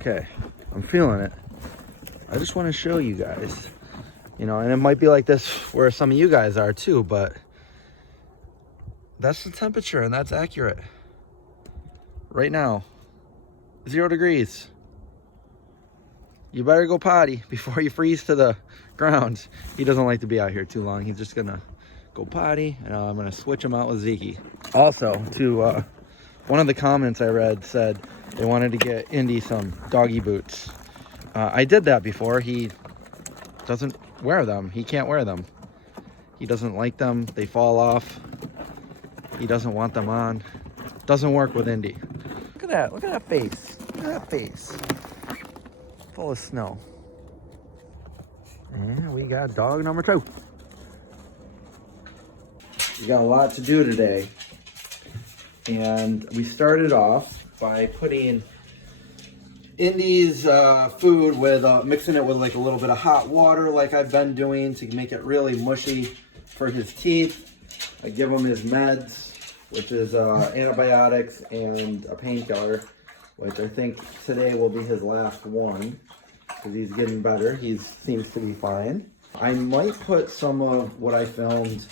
Okay, I'm feeling it. I just want to show you guys, you know, and it might be like this where some of you guys are too, but that's the temperature and that's accurate. Right now, 0 degrees. You better go potty before you freeze to the ground. He doesn't like to be out here too long. He's just gonna go potty, and I'm gonna switch him out with Zeke. Also, to one of the comments I read said they wanted to get Indy some doggy boots. I did that before. He doesn't wear them. He can't wear them. He doesn't like them. They fall off. He doesn't want them on. Doesn't work with Indy. Look at that. Look at that face. Look at that face. Full of snow. And we got dog number 2. We got a lot to do today. And we started off by putting Indy's food with mixing it with like a little bit of hot water like I've been doing to make it really mushy for his teeth. I give him his meds, which is antibiotics and a painkiller, which I think today will be his last one because he's getting better. He seems to be fine. I might put some of what I filmed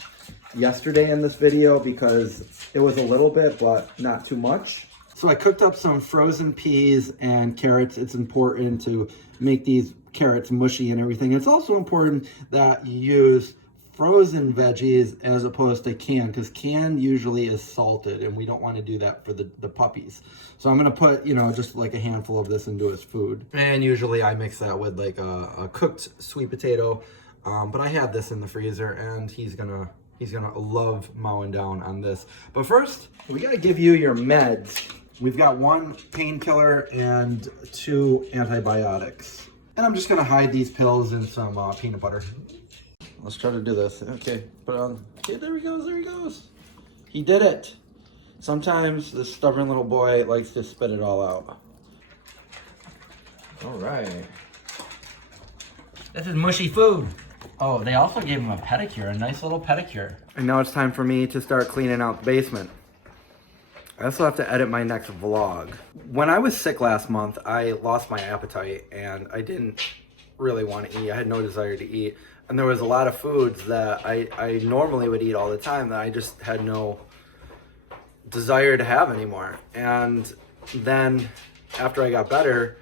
yesterday in this video because it was a little bit, but not too much. So I cooked up some frozen peas and carrots. It's important to make these carrots mushy and everything. It's also important that you use frozen veggies as opposed to canned, because canned usually is salted and we don't want to do that for the puppies. So I'm going to put, you know, just like a handful of this into his food. And usually I mix that with like a cooked sweet potato. But I had this in the freezer and he's gonna love mowing down on this. But first, we gotta give you your meds. We've got 1 painkiller and 2 antibiotics. And I'm just gonna hide these pills in some peanut butter. Let's try to do this. Okay, put it on. Okay, there he goes, there he goes. He did it. Sometimes this stubborn little boy likes to spit it all out. All right. This is mushy food. Oh, they also gave him a pedicure, a nice little pedicure. And now it's time for me to start cleaning out the basement. I also have to edit my next vlog. When I was sick last month, I lost my appetite and I didn't really want to eat. I had no desire to eat. And there was a lot of foods that I normally would eat all the time that I just had no desire to have anymore. And then after I got better,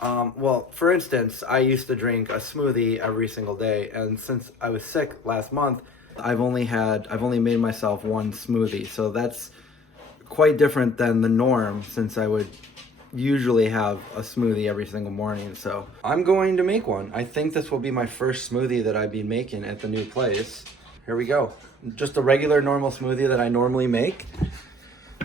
well, for instance, I used to drink a smoothie every single day, and since I was sick last month, I've only made myself 1 smoothie. So that's quite different than the norm, since I would usually have a smoothie every single morning. So I'm going to make one. I think this will be my first smoothie that I'd be making at the new place. Here we go. Just a regular normal smoothie that I normally make.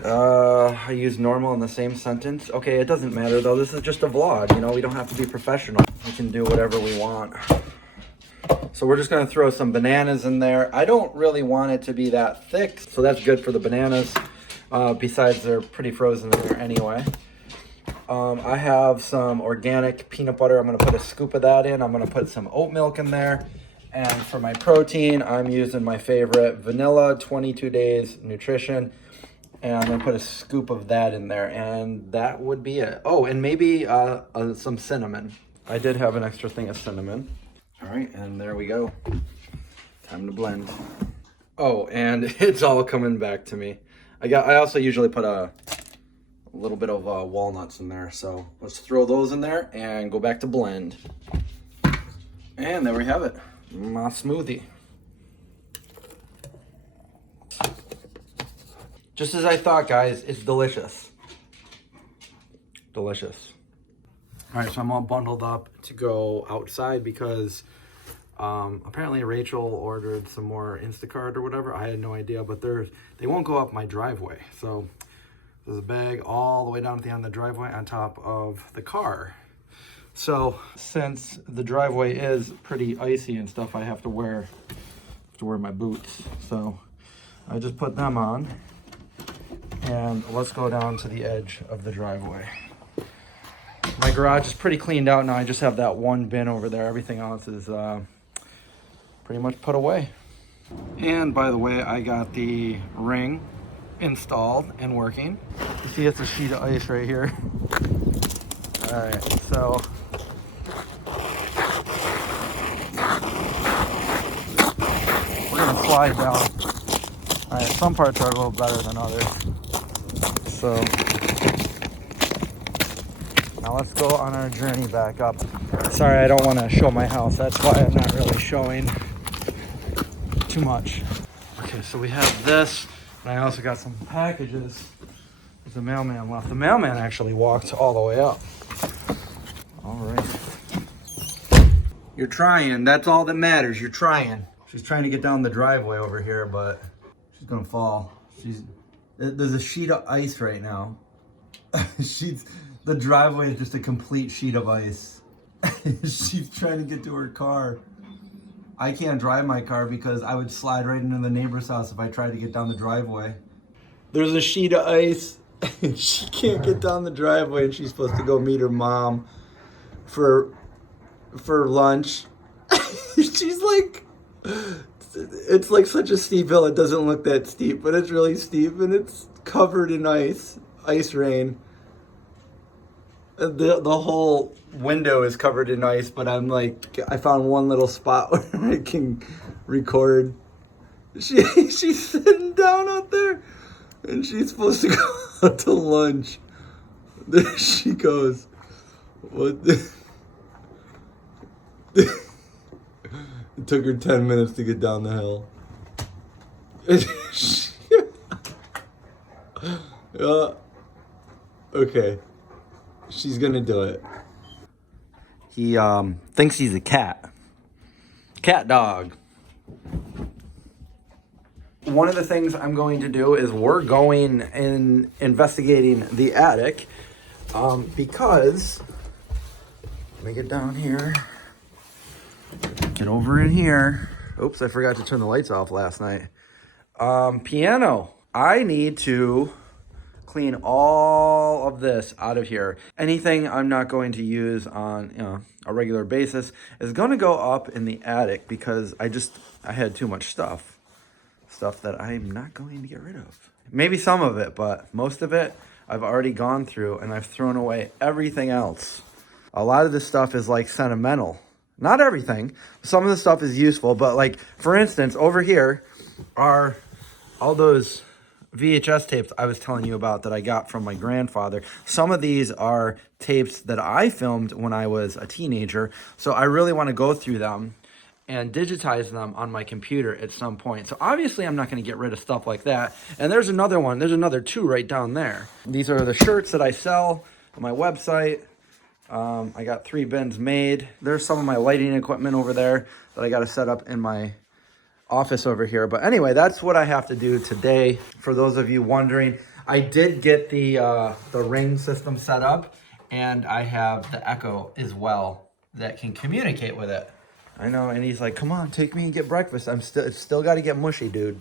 I use normal in the same sentence. Okay, it doesn't matter though. This is just a vlog, you know, we don't have to be professional. We can do whatever we want. So we're just gonna throw some bananas in there. I don't really want it to be that thick, so that's good for the bananas. Besides, they're pretty frozen in there anyway. I have some organic peanut butter. I'm gonna put a scoop of that in. I'm gonna put some oat milk in there. And for my protein, I'm using my favorite vanilla 22 days nutrition. And I'm gonna put a scoop of that in there, and that would be it. Oh, and maybe some cinnamon. I did have an extra thing of cinnamon. All right, and there we go. Time to blend. Oh, and it's all coming back to me. I also usually put a little bit of walnuts in there, so let's throw those in there and go back to blend. And there we have it, my smoothie. Just as I thought, guys, it's delicious. Delicious. All right, so I'm all bundled up to go outside because apparently Rachel ordered some more Instacart or whatever. I had no idea, but they won't go up my driveway. So there's a bag all the way down at the end of the driveway on top of the car. So since the driveway is pretty icy and stuff, I have to wear my boots. So I just put them on. And let's go down to the edge of the driveway. My garage is pretty cleaned out now. I just have that 1 bin over there. Everything else is pretty much put away. And by the way, I got the ring installed and working. You see it's a sheet of ice right here. Alright, so we're gonna slide down. Alright, some parts are a little better than others. So now let's go on our journey back up. Sorry, I don't want to show my house. That's why I'm not really showing too much. Okay, so we have this, and I also got some packages. The mailman left. The mailman actually walked all the way up. All right. You're trying. That's all that matters. You're trying. She's trying to get down the driveway over here, but she's gonna fall. There's a sheet of ice right now. The driveway is just a complete sheet of ice. She's trying to get to her car. I can't drive my car because I would slide right into the neighbor's house if I tried to get down the driveway. There's a sheet of ice. She can't get down the driveway, and she's supposed to go meet her mom for lunch. She's like, it's like such a steep hill. It doesn't look that steep, but it's really steep, and it's covered in ice rain. The whole window is covered in ice, but I'm like, I found one little spot where I can record. She's sitting down out there, and she's supposed to go out to lunch. There she goes. What the? It took her 10 minutes to get down the hill. Okay. She's gonna do it. He thinks he's a cat. Cat dog. One of the things I'm going to do is we're going and investigating the attic because, let me get down here. Get over in here. Oops, I forgot to turn the lights off last night. Piano. I need to clean all of this out of here. Anything I'm not going to use on a regular basis is going to go up in the attic because I had too much stuff that I'm not going to get rid of. Maybe some of it, but most of it I've already gone through, and I've thrown away everything else. A lot of this stuff is like sentimental. Not everything. Some of the stuff is useful, but like, for instance, over here are all those VHS tapes I was telling you about that I got from my grandfather. Some of these are tapes that I filmed when I was a teenager, so I really want to go through them and digitize them on my computer at some point. So obviously I'm not going to get rid of stuff like that. And there's another one. There's another two right down there. These are the shirts that I sell on my website. I got 3 bins made. There's some of my lighting equipment over there that I got to set up in my office over here. But anyway, that's what I have to do today. For those of you wondering, I did get the ring system set up, and I have the Echo as well that can communicate with it. I know, and he's like, come on, take me and get breakfast. It's still got to get mushy, dude.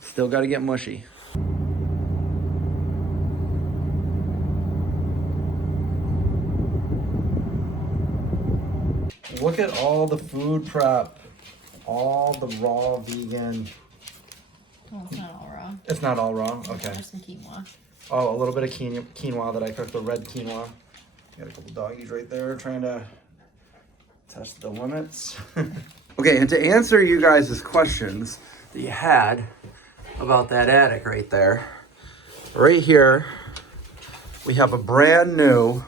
Still got to get mushy. Look at all the food prep. All the raw vegan. Well, it's not all raw. It's not all raw? Okay. There's some quinoa. Oh, a little bit of quinoa that I cooked, the red quinoa. Got a couple doggies right there trying to test the limits. Okay, and to answer you guys' questions that you had about that attic right there, right here, we have a brand new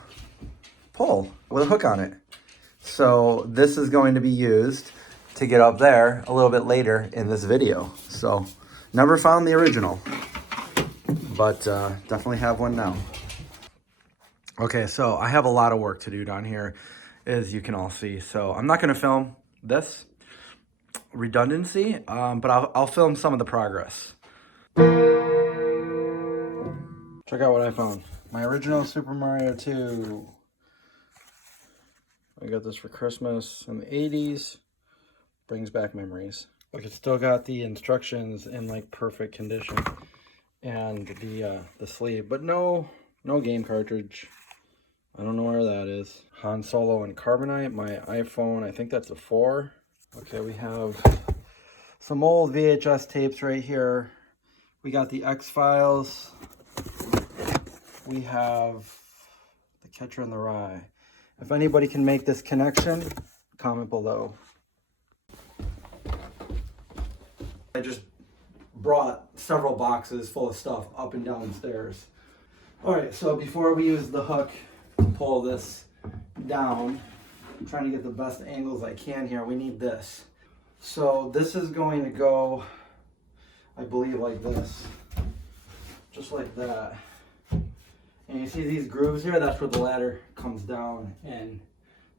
pole with a hook on it. So this is going to be used to get up there a little bit later in this video. So never found the original, but definitely have one now. Okay, so I have a lot of work to do down here, as you can all see. So I'm not going to film this redundancy, but I'll film some of the progress. Check out what I found. My original Super Mario 2. I got this for Christmas in the 80s. Brings back memories. Look, it's still got the instructions in like perfect condition, and the sleeve, but no game cartridge. I don't know where that is. Han Solo and Carbonite, my iPhone, I think that's a 4. Okay, we have some old VHS tapes right here. We got the X-Files. We have the Catcher in the Rye. If anybody can make this connection, comment below. I just brought several boxes full of stuff up and down the stairs. All right, so before we use the hook to pull this down, I'm trying to get the best angles I can here. We need this. So this is going to go, I believe, like this, just like that. And you see these grooves here? That's where the ladder comes down and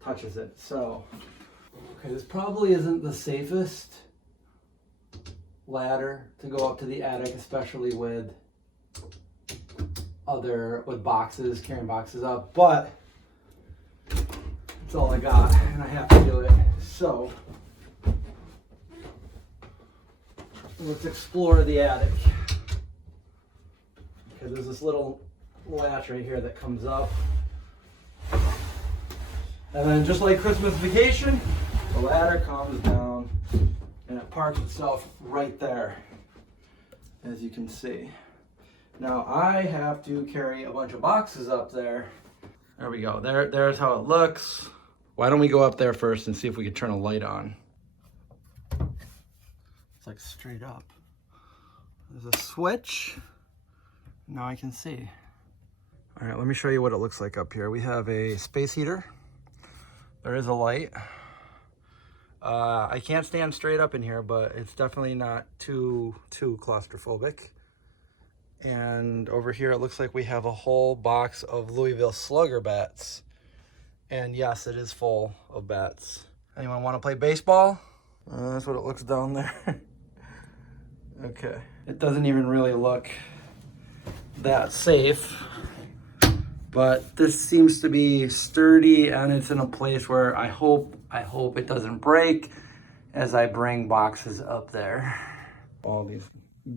touches it. So, okay, this probably isn't the safest ladder to go up to the attic, especially with boxes, carrying boxes up, but it's all I got and I have to do it. So let's explore the attic. Okay, there's this little latch right here that comes up, and then just like Christmas Vacation, the ladder comes down and it parks itself right there, as you can see. Now I have to carry a bunch of boxes up there. There we go. There's how it looks. Why don't we go up there first and see if we can turn a light on? It's like straight up. There's a switch. Now I can see. All right, let me show you what it looks like up here. We have a space heater. There is a light. I can't stand straight up in here, but it's definitely not too claustrophobic. And over here, it looks like we have a whole box of Louisville Slugger bats. And yes, it is full of bats. Anyone want to play baseball? That's what it looks down there. Okay. It doesn't even really look that safe, but this seems to be sturdy and it's in a place where I hope it doesn't break as I bring boxes up there. All these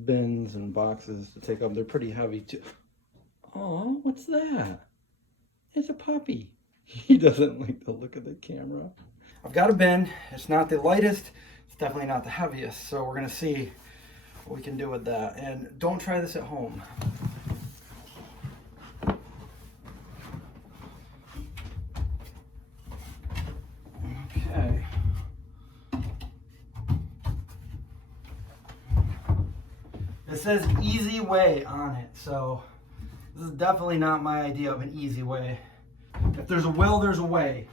bins and boxes to take up. They're pretty heavy too. Oh, what's that? It's a puppy. He doesn't like to look at the camera. I've got a bin. It's not the lightest. It's definitely not the heaviest. So we're gonna see what we can do with that. And don't try this at home. Okay. It says easy way on it, so this is definitely not my idea of an easy way. If there's a will, there's a way.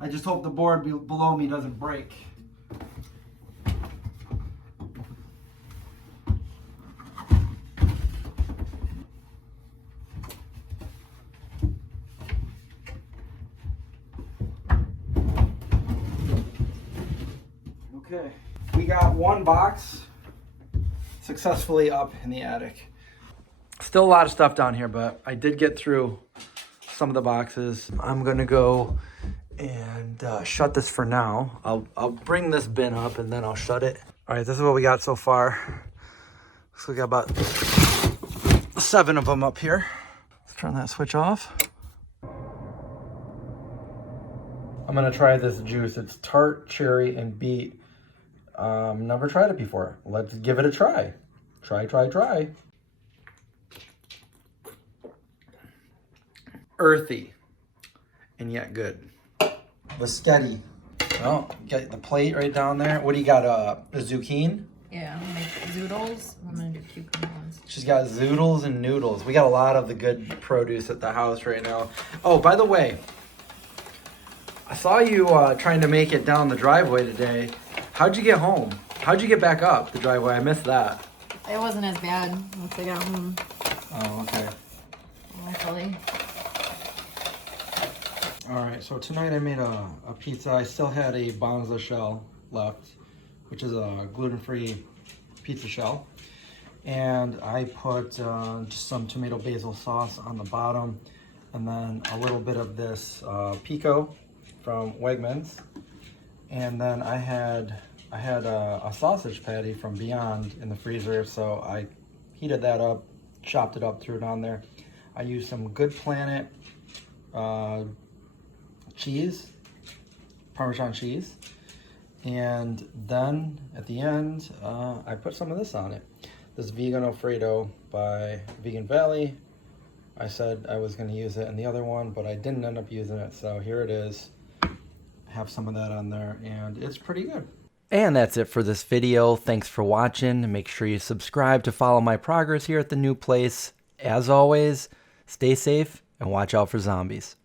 I just hope the board below me doesn't break. Okay, we got one box successfully up in the attic. Still a lot of stuff down here, but I did get through some of the boxes. I'm gonna go and shut this for now. I'll bring this bin up and then I'll shut it. All right, this is what we got so far. So we got about 7 of them up here. Let's turn that switch off. I'm gonna try this juice. It's tart, cherry, and beet. Never tried it before. Let's give it a try. Try. Earthy and yet good. Biscotti. Oh, get the plate right down there. What do you got? A zucchini? Yeah, I'm gonna make zoodles. I'm gonna do cucumber ones. She's got zoodles and noodles. We got a lot of the good produce at the house right now. Oh, by the way, I saw you trying to make it down the driveway today. How'd you get home? How'd you get back up the driveway? I missed that. It wasn't as bad once I got home. Oh, okay. Luckily. All right, so tonight I made a pizza. I still had a bonza shell left, which is a gluten-free pizza shell. And I put just some tomato basil sauce on the bottom, and then a little bit of this pico from Wegmans. And then I had a sausage patty from Beyond in the freezer, so I heated that up, chopped it up, threw it on there. I used some Good Planet cheese, Parmesan cheese, and then at the end I put some of this on it. This vegan Alfredo by Vegan Valley, I said I was going to use it in the other one, but I didn't end up using it. So here it is. Have some of that on there, and it's pretty good. And that's it for this video. Thanks for watching. Make sure you subscribe to follow my progress here at the new place. As always, stay safe and watch out for zombies.